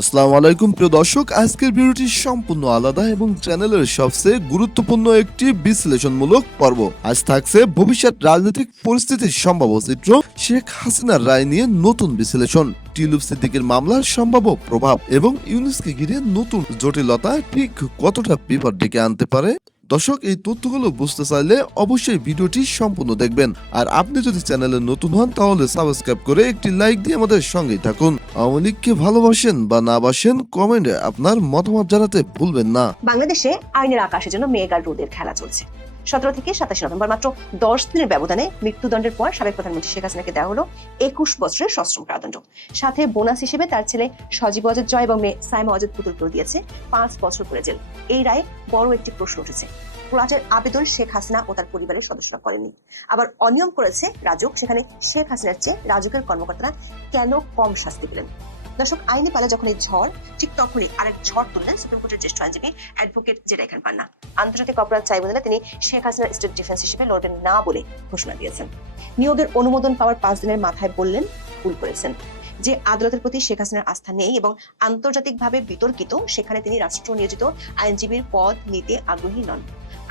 আসসালামু আলাইকুম, প্রিয় দর্শক। আজকের ভিডিওটি সম্পূর্ণ আলাদা এবং চ্যানেলের সবচেয়ে গুরুত্বপূর্ণ একটি বিশ্লেষণমূলক পর্ব। আজ থাকছে ভবিষ্যৎ রাজনৈতিক পরিস্থিতির সম্ভাব্য চিত্র। শেখ হাসিনার রায় নিয়ে নতুন বিশ্লেষণ। টিলুপ সিদ্দিকের মামলার সম্ভাব্য প্রভাব এবং ইউনুসকে ঘিরে নতুন জটিলতা ঠিক কতটা বিপদ ডেকে আনতে পারে দর্শক, এই তথ্যগুলো বুঝতে চাইলে অবশ্যই ভিডিওটি সম্পূর্ণ দেখবেন। আর আপনি যদি চ্যানেলে নতুন হন, তাহলে সাবস্ক্রাইব করে একটি লাইক দিয়ে আমাদের সঙ্গেই থাকুন। আওয়ামী লীগকে ভালোবাসেন বা না বাসেন, কমেন্টে আপনার মতামত জানাতে ভুলবেন না। বাংলাদেশে আইনের আকাশের জন্য মেগার রোদের খেলা চলছে। সতেরো থেকে সাতাশে নভেম্বর, মাত্র দশ দিনের ব্যবধানে মৃত্যুদণ্ডের পর সাবেক প্রধানমন্ত্রী শেখ হাসিনাকে দেওয়া হলো একুশ বছরের সশ্রম কারাদণ্ড। সাথে বোনাস হিসেবে তার ছেলে সজীব অজিত জয় এবং মেয়ে সাইমা অজিত পুতুলকেও দিয়েছে পাঁচ বছর করে জেল। এই রায়ে বড় একটি প্রশ্ন উঠেছে। পুরাটের আবেদন শেখ হাসিনা ও তার পরিবারের সদস্যরা করেনি। আবার অনিয়ম করেছে রাজুক, সেখানে শেখ হাসিনার চেয়ে রাজুকের কর্মকর্তারা কেন কম শাস্তি পেলেন? দর্শক, আইনি পালা যখন এই ঝড়, ঠিক তখনই আরেক ঝড় তুললেন সুপ্রিম কোর্টের জ্যেষ্ঠ আইনজীবী অ্যাডভোকেট জেরা খান পান্না। আন্তর্জাতিক অপরাধ ট্রাইব্যুনালে তিনি শেখ হাসিনার স্টেট ডিফেন্স হিসেবে লড়বেন না বলে ঘোষণা দিয়েছেন। নিয়োগের অনুমোদন পাওয়ার পাঁচ দিনের মাথায় বললেন, ভুল করেছেন। যে আদালতের প্রতি শেখ হাসিনার আস্থা নেই এবং আন্তর্জাতিকভাবে বিতর্কিত, সেখানে তিনি রাষ্ট্র নিয়োজিত আইনজীবীর পদ নিতে আগ্রহী নন।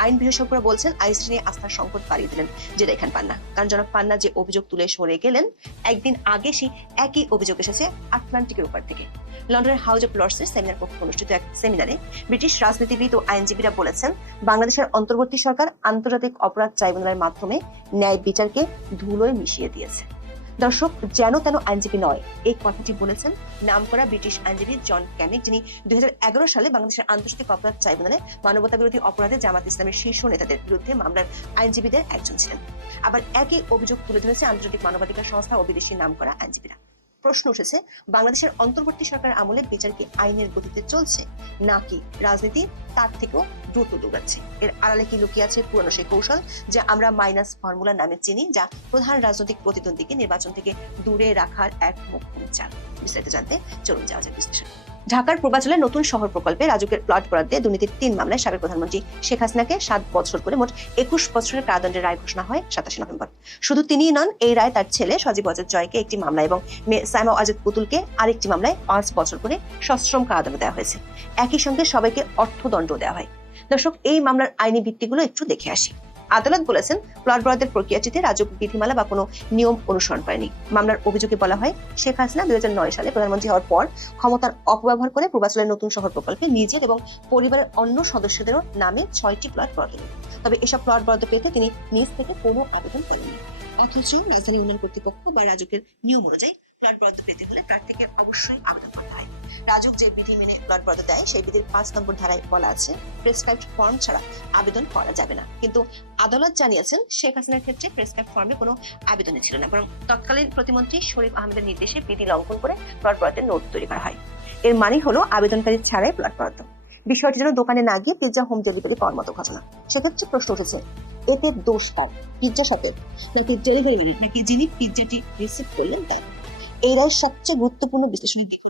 আইন বিশেষজ্ঞরা বলছেন আইসি নিয়ে আস্থার সংকট বাড়িয়ে দিলেন জেরা খান পান্না। কারণ জনাব পান্না যে অভিযোগ তুলে সরে গেলেন, একদিন আগে সেই একই অভিযোগ এসেছে আটলান্টিকের উপর থেকে। লন্ডনের হাউস অফ লর্ডসের সেমিনার কক্ষে অনুষ্ঠিত এক সেমিনারে ব্রিটিশ রাজনীতিবিদ ও আইনজীবীরা বলেছেন, বাংলাদেশের অন্তর্বর্তী সরকার আন্তর্জাতিক অপরাধ ট্রাইব্যুনালের মাধ্যমে ন্যায় বিচারকে ধুলোয় মিশিয়ে দিয়েছে। দর্শক, যেন তেন আইনজীবী নয়। এই কথাটি বলেছেন নামকরা ব্রিটিশ আইনজীবী জন ক্যামিক যিনি দুই সালে বাংলাদেশের আন্তর্জাতিক অপরাধ ট্রাইব্যুনালে মানবতা বিরোধী অপরাধে জামাত ইসলামের শীর্ষ নেতাদের বিরুদ্ধে মামলার আইনজীবীদের একজন ছিলেন। আবার একই অভিযোগ তুলে ধরেছে আন্তর্জাতিক মানবাধিকার সংস্থা ও বিদেশি নামকরা আইনজীবীরা। প্রশ্ন উঠেছে, বাংলাদেশের অন্তর্বর্তী সরকার আমলে বিচার কি আইনের গতিতে চলছে? নাকি রাজনীতি তার থেকেও দ্রুত দৌড়াচ্ছে। এর আড়ালে কি লুকিয়ে আছে পুরনো সেই কৌশল? যা আমরা মাইনাস ফর্মুলা নামে চিনি, যা প্রধান রাজনৈতিক প্রতিদ্বন্দ্বীকে নির্বাচন থেকে দূরে রাখার এক মোক্ষম চাল বিস্তারিত জানতে চলুন যাওয়া যাক বিশ্লেষণ। ঢাকার পূর্বাঞ্চলে নতুন শহর প্রকল্পে রাজুকের প্লট বরাদ্দে দুর্নীতির তিন মামলায় সাবেক প্রধানমন্ত্রী শেখ হাসিনাকে সাত বছর করে মোট একুশ বছরের কারাদণ্ডের রায় ঘোষণা হয় সাতাশে নভেম্বর। শুধু তিনিই নন, এই রায় তার ছেলে সজীব অজিত জয়কে একটি মামলা এবং মেয়ে সাইমা অজিত পুতুলকে আরেকটি মামলায় পাঁচ বছর করে সশ্রম কারাদণ্ড দেওয়া হয়েছে। একই সঙ্গে সবাইকে অর্থদণ্ড দেওয়া হয়। দর্শক, এই মামলার আইনি ভিত্তিগুলো একটু দেখে আসি। আদালত বলেছেন, প্লট বরাদ্দের প্রক্রিয়াটিতে রাজক বিধিমালা বা কোনো নিয়ম অনুসরণ করেনি। মামলার অভিযোগে বলা হয়, শেখ হাসিনা দুই হাজার নয় সালে প্রধানমন্ত্রী হওয়ার পর ক্ষমতার অপব্যবহার করে পূর্বাচলের নতুন শহর প্রকল্পে নিজের এবং পরিবারের অন্য সদস্যদেরও নামে ছয়টি প্লট বরাদ্দ তবে এসব প্লট বরাদ্দ পেতে তিনি নিজ থেকে কোনো আবেদন করেননি। অথচ রাজধানী উন্নয়ন কর্তৃপক্ষ বা রাজুকের নিয়ম অনুযায়ী প্লট বরাদ্দ পেতে হলে প্রার্থীকে অবশ্যই আবেদন করতে হয়। রাজুক যে বিধি মেনে প্লট বরাদ্দ দেয়, সেই বিধির পাঁচ নম্বর ধারায় বলা আছে প্রেসক্রাইবড ফর্ম ছাড়া আবেদন করা যাবে না। কিন্তু আদালত জানিয়েছেন, শেখ হাসিনার ক্ষেত্রে প্রেসক্রাইব ফর্মে কোনো আবেদনই ছিল না। বরং তৎকালীন প্রতিমন্ত্রী শরীফ আহমেদের নির্দেশে বিধি লঙ্ঘন করে প্লট বরাদ্দের নোট তৈরি করা হয়। এর মানে হলো আবেদনকারী ছাড়াই প্লট বরাদ্দ বিষয়টি যেন দোকানে না গিয়ে পিৎজা হোম ডেলিভারি পাওয়ার মতো ঘটনা। সেক্ষেত্রে প্রশ্ন উঠেছে এতে দোষ কার পিৎজা সাথে। নাকি ডেলিভারি ম্যানের নাকি যিনি পিৎজাটি রিসিভ করলেন তার রায়ের সবচেয়ে গুরুত্বপূর্ণ বিশ্লেষণ দিক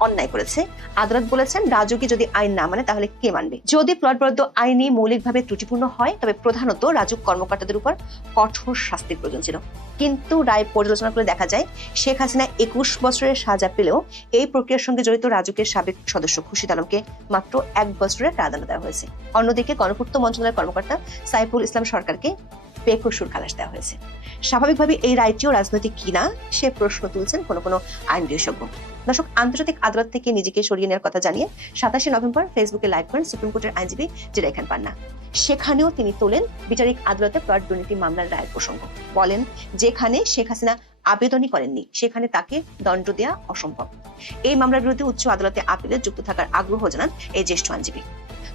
অন্যায় করেছে। আদালত বলেছেন রাজুকে যদি আইন না মানে তাহলে কে মানবে? যদি প্লট বরাদ্দ আইনি মৌলিকভাবে ত্রুটিপূর্ণ হয়, তবে প্রধানত রাজুক কর্মকর্তাদের উপর কঠোর শাস্তির প্রয়োজন ছিল। কিন্তু রায় পর্যালোচনা করে দেখা যায়, শেখ হাসিনা একুশ বছরের সাজা পেলেও এই প্রক্রিয়ার সঙ্গে জড়িত রাজুকের সাবেক সদস্য খুশিদ আলমকে মাত্র এক বছরের কারাদণ্ড দেওয়া হয়েছে। অন্যদিকে গণপূর্ত মন্ত্রণালয়ের কর্মকর্তা সাইফুল ইসলাম সরকারকে বেকসুর খালাস দেওয়া হয়েছে। স্বাভাবিকভাবে এই রায়টিও রাজনৈতিক কিনা সে প্রশ্ন তুলছেন কোনো কোনো আইন বিশেষজ্ঞ দর্শক, আন্তর্জাতিক আদালত থেকে নিজেকে সরিয়ে নেওয়ার কথা জানিয়ে সাতাশে নভেম্বর ফেসবুকে লাইভ করেন সুপ্রিম কোর্টের আইনজীবী জেরা খান পান্না। সেখানেও তিনি তোলেন বিচারিক আদালতে প্লট দুর্নীতি মামলার রায়ের প্রসঙ্গ। বলেন, যেখানে শেখ হাসিনা আবেদনই করেননি, সেখানে তাকে দণ্ড দেওয়া অসম্ভব। এই মামলার বিরুদ্ধে উচ্চ আদালতে আপিলে যুক্ত থাকার আগ্রহ জানান এই জ্যেষ্ঠ আইনজীবী।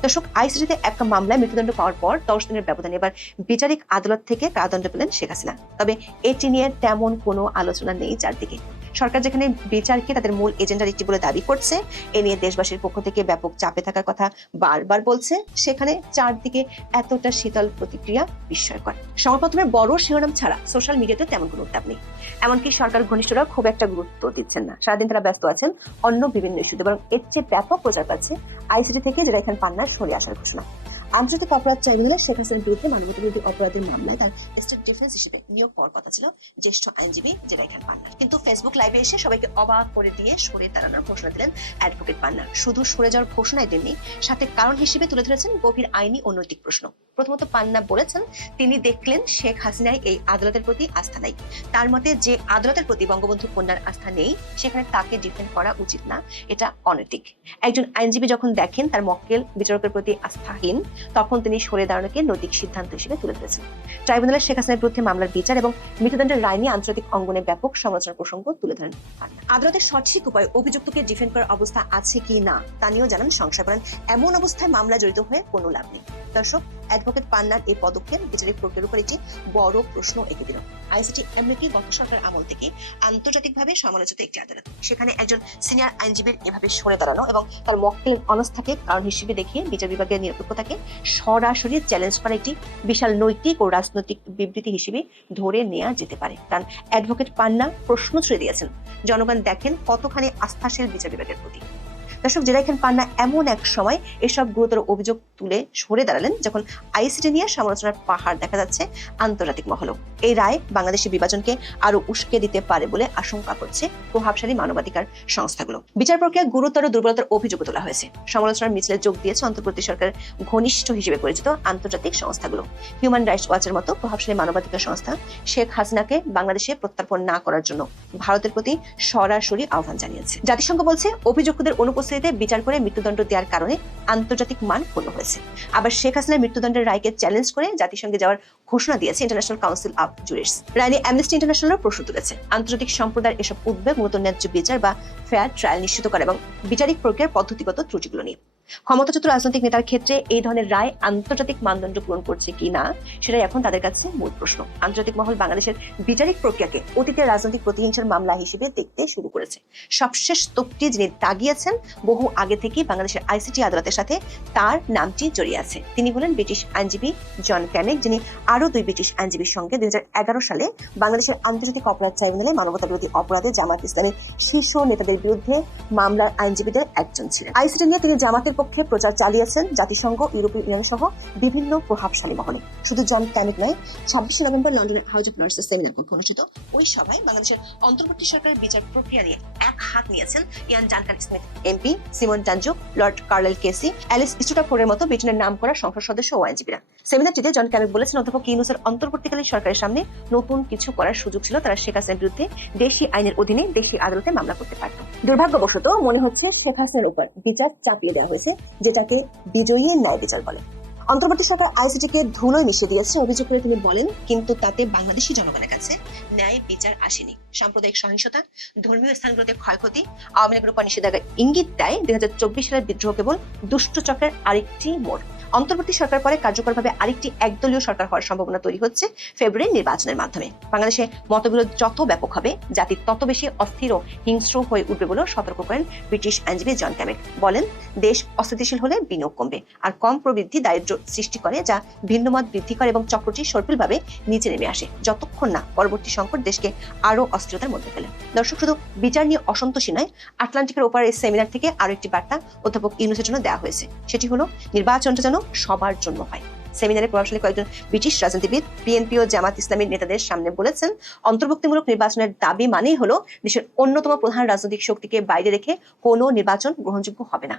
দর্শক আইসিটিতে একটা মামলায় মৃত্যুদণ্ড পাওয়ার পর দশ দিনের ব্যবধানে এবার বিচারিক আদালত থেকে কারাদণ্ড পেলেন শেখ হাসিনা। তবে এটি নিয়ে তেমন কোনো আলোচনা নেই চারদিকে। সরকার যেখানে বিচারকে তাদের মূল এজেন্ডার একটি বলে দাবি করছে, এ নিয়ে দেশবাসীর পক্ষ থেকে ব্যাপক চাপে থাকার কথা বারবার বলছে। সেখানে চারদিকে এতটা শীতল প্রতিক্রিয়া বিস্ময়কর। সংবাদপত্রের বড় শিরোনাম ছাড়া সোশ্যাল মিডিয়াতে তেমন কোনো উত্তাপ নেই। এমনকি সরকার ঘনিষ্ঠরা খুব একটা গুরুত্ব দিচ্ছেন না। সারাদিন তারা ব্যস্ত আছেন অন্য বিভিন্ন ইস্যুতে, বরং এর চেয়ে ব্যাপক প্রচার পাচ্ছে আইসিটি থেকে, যেটা এখানে পান্নার সরে আসার ঘোষণা। আন্তর্জাতিক অপরাধ ট্রাইব্যুনালে শেখ হাসিনার বিরুদ্ধে মানবতাবিরোধী অপরাধের মামলায় তার স্টেট ডিফেন্স হিসেবে নিয়োগ পাওয়ার কথা ছিল জ্যেষ্ঠ আইনজীবী খান পান্না। কিন্তু ফেসবুক লাইভে এসে সবাইকে অবাক করে দিয়ে সরে দাঁড়ানোর ঘোষণা দিলেন অ্যাডভোকেট পান্না। শুধু সরে যাওয়ার ঘোষণাই দেননি, সাথে কারণ হিসেবে তুলে ধরেছেন গভীর আইনি ও নৈতিক প্রশ্ন। প্রথমত পান্না বলেছেন, তিনি দেখলেন শেখ হাসিনাই এই আদালতের প্রতি আস্থা নাই। তার মতে যে আদালতের প্রতি বঙ্গবন্ধু কন্যার আস্থা নেই, সেখানে তাকে ডিফেন্ড করা উচিত না, এটা অনৈতিক। একজন আইনজীবী যখন দেখেন তার মক্কেল বিচারকের প্রতি আস্থাহীন তখন তিনি সরে দাঁড়ানোকে নৈতিক সিদ্ধান্ত হিসেবে তুলে ধরেছেন। ট্রাইব্যুনালে শেখ হাসিনার বিরুদ্ধে মামলার বিচার এবং মৃত্যুদণ্ডের রায় নিয়ে আন্তর্জাতিক অঙ্গনে ব্যাপক সমালোচনার প্রসঙ্গ তুলে ধরেন আদালতের সঠিক উপায় অভিযুক্তকে ডিফেন্ড করার অবস্থা আছে কি না তা নিয়েও জানান সংশয় করেন। এমন অবস্থায় মামলা জড়িত হয়ে কোনো লাভ নেই। দর্শক অ্যাডভোকেট পান্নার এই পদক্ষেপ বিচারিক প্রক্রিয়ার উপর একটি বড় প্রশ্ন এঁকে দিল। আইসিটি, এমনিকি গত সরকার আমল থেকে আন্তর্জাতিকভাবে সমালোচিত একটি আদালত। সেখানে একজন সিনিয়র আইনজীবীর এভাবে সরে দাঁড়ানো এবং তার মক্কেলের অনাস্থাকে কারণ হিসেবে দেখিয়ে বিচার বিভাগের নিরপেক্ষতাকে সরাসরি চ্যালেঞ্জ করা একটি বিশাল নৈতিক ও রাজনৈতিক বিবৃতি হিসেবে ধরে নেওয়া যেতে পারে। কারণ অ্যাডভোকেট পান্না প্রশ্ন ছুড়ে দিয়েছেন, জনগণ দেখেন কতখানি আস্থাশীল বিচার বিভাগের প্রতি। দর্শক জেরা খান পান্না এমন এক সময় এসব গুরুতর অভিযোগ তুলে সরে দাঁড়ালেন যখন আইসিটি নিয়ে সমালোচনার পাহাড় দেখা যাচ্ছে আন্তর্জাতিক মহলেও এই রায় বাংলাদেশের বিভাজনকে আরও উস্কে দিতে পারে বলে আশঙ্কা করছে প্রভাবশালী মানবাধিকার সংস্থাগুলো। বিচার প্রক্রিয়া গুরুতর দুর্বলতার অভিযোগ তোলা হয়েছে। সমালোচনার মিছিলে যোগ দিয়েছে অন্তর্বর্তী সরকার ঘনিষ্ঠ হিসেবে পরিচিত আন্তর্জাতিক সংস্থাগুলো। হিউম্যান রাইটস ওয়াচের মতো প্রভাবশালী মানবাধিকার সংস্থা শেখ হাসিনাকে বাংলাদেশে প্রত্যার্পণ না করার জন্য ভারতের প্রতি সরাসরি আহ্বান জানিয়েছে। জাতিসংঘ বলছে, অভিযুক্তদের অনুপস্থিতিতে বিচার করে মৃত্যুদণ্ড দেওয়ার কারণে আন্তর্জাতিক মান পূর্ণ হয়েছে। আবার শেখ হাসিনার মৃত্যুদণ্ডের রায়কে চ্যালেঞ্জ করে জাতিসংঘে যাওয়ার ঘোষণা দিয়েছে ইন্টারন্যাশনাল কাউন্সিল অফ জুরিস রায় নিয়ে অ্যামনেস্টি ইন্টারন্যাশনালও প্রশ্ন তুলেছে। আন্তর্জাতিক সম্প্রদায়ের এসব উদ্বেগ মূলত ন্যায্য বিচার বা ফেয়ার ট্রায়াল নিশ্চিত করা এবং বিচারিক প্রক্রিয়ার পদ্ধতিগত ত্রুটিগুলো নিয়ে। ক্ষমতাচ্যুত রাজনৈতিক নেতার ক্ষেত্রে এই ধরনের রায় আন্তর্জাতিক মানদণ্ড পূরণ করছে কি না, সেটাই এখন তাদের কাছে মূল প্রশ্ন। আন্তর্জাতিক মহল বাংলাদেশের বিচারিক প্রক্রিয়াকে অতীতের রাজনৈতিক প্রতিহিংসার মামলা হিসেবে দেখতে শুরু করেছে। সবশেষ তোপটি যিনি দাগিয়েছেন, বহু আগে থেকেই বাংলাদেশের আইসিটি আদালতের সাথে তার নামটি জড়িয়ে আছে। তিনি হলেন ব্রিটিশ আইনজীবী জন ক্যানেক যিনি আরও দুই ব্রিটিশ আইনজীবীর সঙ্গে দুই হাজার এগারো সালে বাংলাদেশের আন্তর্জাতিক অপরাধ ট্রাইব্যুনালে মানবতা বিরোধী অপরাধে জামাত ইসলামের শীর্ষ নেতাদের বিরুদ্ধে মামলার আইনজীবীদের একজন ছিলেন। আইসিটি নিয়ে তিনি জামাতের পক্ষে প্রচার চালিয়েছেন জাতিসংঘ, ইউরোপীয় ইউনিয়ন সহ বিভিন্ন প্রভাবশালী মহলে। শুধু জন ক্যানেক নয়, ছাব্বিশে নভেম্বর লন্ডনের হাউস অফ লর্ডসের সেমিনার কক্ষে অনুষ্ঠিত, ওই সভায় বাংলাদেশের অন্তর্বর্তী সরকারের বিচার প্রক্রিয়া নিয়ে এক হাত নিয়েছেন Iain Duncan Smith. MP Simon টানজুক Lord Carlile KC, Alice স্টুটাফোরের মতো ব্রিটেনের নাম করা সংসদ সদস্য ও আইনজীবীরা। সেমিনারটিতে জন ক্যানেক বলেছেন, অধ্যাপক ইউনুসের অন্তর্বর্তীকালীন সরকারের সামনে নতুন কিছু করার সুযোগ ছিল, তারা শেখ হাসিনার বিরুদ্ধে দেশি আইনের অধীনে দেশি আদালতে মামলা করতে পারত। দুর্ভাগ্যবশত মনে হচ্ছে শেখ হাসিনার উপর বিচার চাপিয়ে দেওয়া হয়েছে, যেটাকে বিজয়ী ন্যায় বিচার বলে। অন্তর্বর্তী সরকার আইসিটিকে ধুলোয় মিশিয়ে দিয়েছে অভিযোগ করে তিনি বলেন, কিন্তু তাতে বাংলাদেশি জনগণের কাছে ন্যায় বিচার আসেনি। সাম্প্রদায়িক সহিংসতা, ধর্মীয় স্থানগুলোতে ক্ষয়ক্ষতি, আওয়ামী লীগের উপর নিষেধাজ্ঞা ইঙ্গিত দেয় দুই সালের বিদ্রোহ কেবল দুষ্ট চক্রের আরেকটি মোড়। অন্তর্বর্তী সরকার পরে কার্যকরভাবে আরেকটি একদলীয় সরকার হওয়ার সম্ভাবনা তৈরি হচ্ছে ফেব্রুয়ারি নির্বাচনের মাধ্যমে। বাংলাদেশে মতবিরোধ যত ব্যাপক হবে, জাতি তত বেশি অস্থির ও হিংস্র হয়ে উঠবে বলেও সতর্ক করেন ব্রিটিশ আইনজীবী জন ক্যামেক বলেন, দেশ অস্থিতিশীল হলে বিনিয়োগ কমবে আর কম প্রবৃদ্ধি দারিদ্র সৃষ্টি করে যা ভিন্নমত বৃদ্ধি করে এবং চক্রটি সর্পিলভাবে নিচে নেমে আসে। যতক্ষণ না পরবর্তী সংকট দেশকে আরও অস্থিরতার মধ্যে ফেলে দর্শক, শুধু বিচার নিয়ে অসন্তোষী নয়, আটলান্টিকের ওপারের এই সেমিনার থেকে আরও একটি বার্তা অধ্যাপক ইউনুসের জন্য দেওয়া হয়েছে। সেটি হলো, নির্বাচনটা যেন সবার জন্য হয়। সেমিনারে প্রভাবশালী কয়েকজন ব্রিটিশ রাজনীতিবিদ, বিএনপি ও জামাত ইসলামীর নেতাদের সামনে বলেছেন, অন্তর্ভুক্তিমূলক নির্বাচনের দাবি মানেই হলো, দেশের অন্যতম প্রধান রাজনৈতিক শক্তিকে বাইরে রেখে কোনো নির্বাচন গ্রহণযোগ্য হবে না।